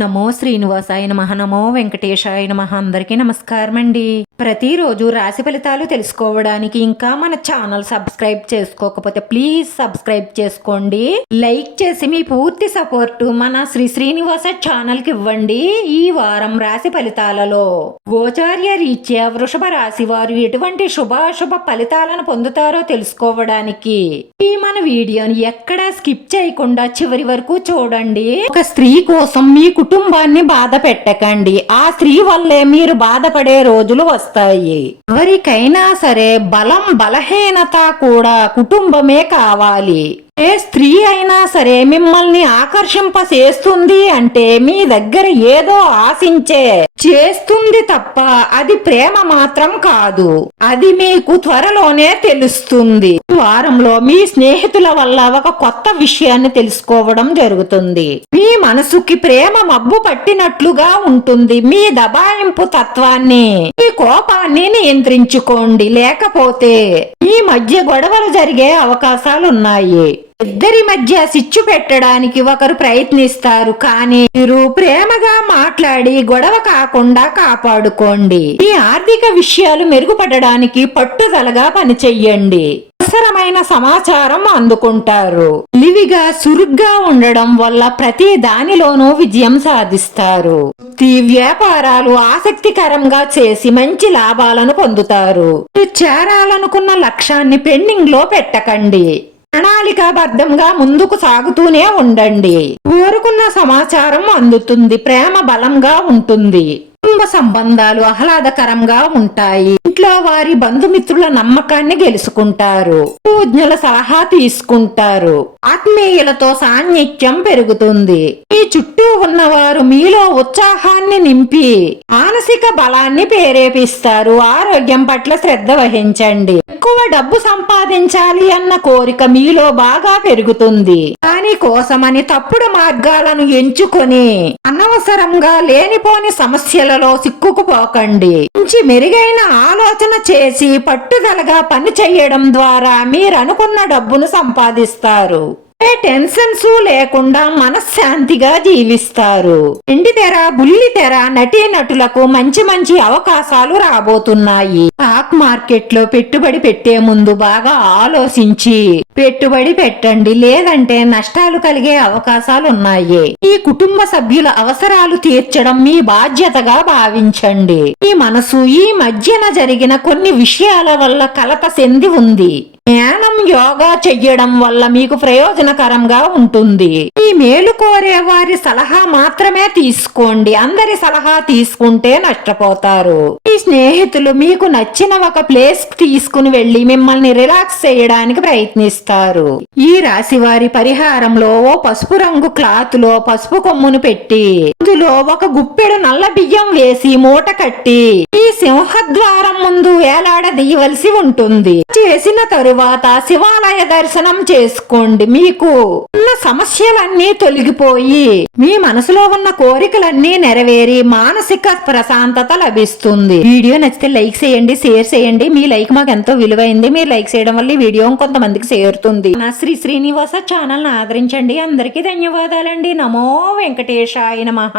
నమో శ్రీనివాసాయ నమః. నమో వెంకటేశాయ నమః. అందరికీ నమస్కారం అండి. ప్రతిరోజు రాశి ఫలితాలు తెలుసుకోవడానికి ఇంకా మన ఛానల్ సబ్స్క్రైబ్ చేసుకోకపోతే ప్లీజ్ సబ్స్క్రైబ్ చేసుకోండి. లైక్ చేసి మీ పూర్తి సపోర్ట్ మన శ్రీనివాస ఛానల్ కి ఇవ్వండి. ఈ వారం రాశి ఫలితాలలో గోచార్య రీత్యా వృషభ రాశి వారు ఎటువంటి శుభాశుభ ఫలితాలను పొందుతారో తెలుసుకోవడానికి ఈ మన వీడియోని ఎక్కడా స్కిప్ చేయకుండా చివరి వరకు చూడండి. ఒక స్త్రీ కోసం మీ కుటుంబాన్ని బాధ పెట్టకండి. ఆ స్త్రీ వల్లే మీరు బాధపడే రోజులు వస్తాయి. ఎవరికైనా సరే బలహీనత కూడా కుటుంబమే కావాలి. ఏ స్త్రీ అయినా సరే మిమ్మల్ని ఆకర్షింపచేస్తుంది అంటే మీ దగ్గర ఏదో ఆశించే చేస్తుంది తప్ప అది ప్రేమ మాత్రం కాదు. అది మీకు త్వరలోనే తెలుస్తుంది. వారంలో మీ స్నేహితుల వల్ల ఒక కొత్త విషయాన్ని తెలుసుకోవడం జరుగుతుంది. మీ మనసుకి ప్రేమ మబ్బు పట్టినట్లుగా ఉంటుంది. మీ దబాయింపు తత్వాన్ని, మీ కోపాన్ని నియంత్రించుకోండి. లేకపోతే మీ మధ్య గొడవలు జరిగే అవకాశాలున్నాయి. ఇద్దరి మధ్య చిచ్చు పెట్టడానికి ఒకరు ప్రయత్నిస్తారు, కానీ మీరు ప్రేమగా మాట్లాడి గొడవ కాకుండా కాపాడుకోండి. మీ ఆర్థిక విషయాలు మెరుగుపడడానికి పట్టుదలగా పనిచెయ్యండి. అవసరమైన సమాచారం అందుకుంటారు. తెలివిగా చురుగ్గా ఉండడం వల్ల ప్రతి దానిలోనూ విజయం సాధిస్తారు. వ్యాపారాలు ఆసక్తికరంగా చేసి మంచి లాభాలను పొందుతారు. చేరాలనుకున్న లక్ష్యాన్ని పెండింగ్ లో పెట్టకండి. ప్రణాళికాబద్ధంగా ముందుకు సాగుతూనే ఉండండి. కోరుకున్న సమాచారం అందుతుంది. ప్రేమ బలంగా ఉంటుంది. కుటుంబ సంబంధాలు ఆహ్లాదకరంగా ఉంటాయి. ఇంట్లో వారి బంధుమిత్రుల నమ్మకాన్ని గెలుచుకుంటారు. విజ్ఞుల సలహా తీసుకుంటారు. ఆత్మీయులతో సాన్నిధ్యం పెరుగుతుంది. మీ చుట్టూ ఉన్నవారు మీలో ఉత్సాహాన్ని నింపి మానసిక బలాన్ని ప్రేరేపిస్తారు. ఆరోగ్యం పట్ల శ్రద్ధ వహించండి. ఎక్కువ డబ్బు సంపాదించాలి అన్న కోరిక మీలో బాగా పెరుగుతుంది. దాని కోసమని తప్పుడు మార్గాలను ఎంచుకొని అనవసరంగా లేనిపోని సమస్యలలో సిక్కుకుపోకండి. మంచి మెరుగైన ఆలోచన చేసి పట్టుదలగా పని చేయడం ద్వారా మీరు అనుకున్న డబ్బును సంపాదిస్తారు. టెన్షన్స్ లేకుండా మనశ్శాంతిగా జీవిస్తారు. ఎండితెర, బుల్లితెర నటీనటులకు మంచి అవకాశాలు రాబోతున్నాయి. స్టాక్ మార్కెట్ లో పెట్టుబడి పెట్టే ముందు బాగా ఆలోచించి పెట్టుబడి పెట్టండి. లేదంటే నష్టాలు కలిగే అవకాశాలు ఉన్నాయి. ఈ కుటుంబ సభ్యుల అవసరాలు తీర్చడం మీ బాధ్యతగా భావించండి. ఈ మనసు ఈ మధ్యన జరిగిన కొన్ని విషయాల వల్ల కలత చెంది ఉంది. ధ్యానం, యోగా చెయ్యడం వల్ల మీకు ప్రయోజనకరంగా ఉంటుంది. ఈ మేలు కోరే వారి సలహా మాత్రమే తీసుకోండి. అందరి సలహా తీసుకుంటే నష్టపోతారు. ఈ స్నేహితులు మీకు నచ్చిన ఒక ప్లేస్ తీసుకుని వెళ్లి మిమ్మల్ని రిలాక్స్ చేయడానికి ప్రయత్నిస్తారు. ఈ రాశి వారి పరిహారంలో ఓ పసుపు రంగు క్లాత్ లో పసుపు కొమ్మును పెట్టి అందులో ఒక గుప్పెడు నల్ల బియ్యం వేసి మూట కట్టి ఈ సింహద్వారం ముందు వేలాడదీయవలసి ఉంటుంది. చేసిన తరువాత శివాలయ దర్శనం చేసుకోండి. మీకు ఉన్న సమస్యలన్నీ తొలగిపోయి మీ మనసులో ఉన్న కోరికలన్నీ నెరవేరి మానసిక ప్రశాంతత లభిస్తుంది. వీడియో నచ్చితే లైక్ చేయండి, షేర్ చేయండి. మీ లైక్ మాకు ఎంతో విలువైంది. మీరు లైక్ చేయడం వల్ల ఈ వీడియో కొంతమందికి చేరుతుంది. నా శ్రీనివాస ఛానల్ ని ఆదరించండి. అందరికీ ధన్యవాదాలండి. నమో వెంకటేశాయ నమః.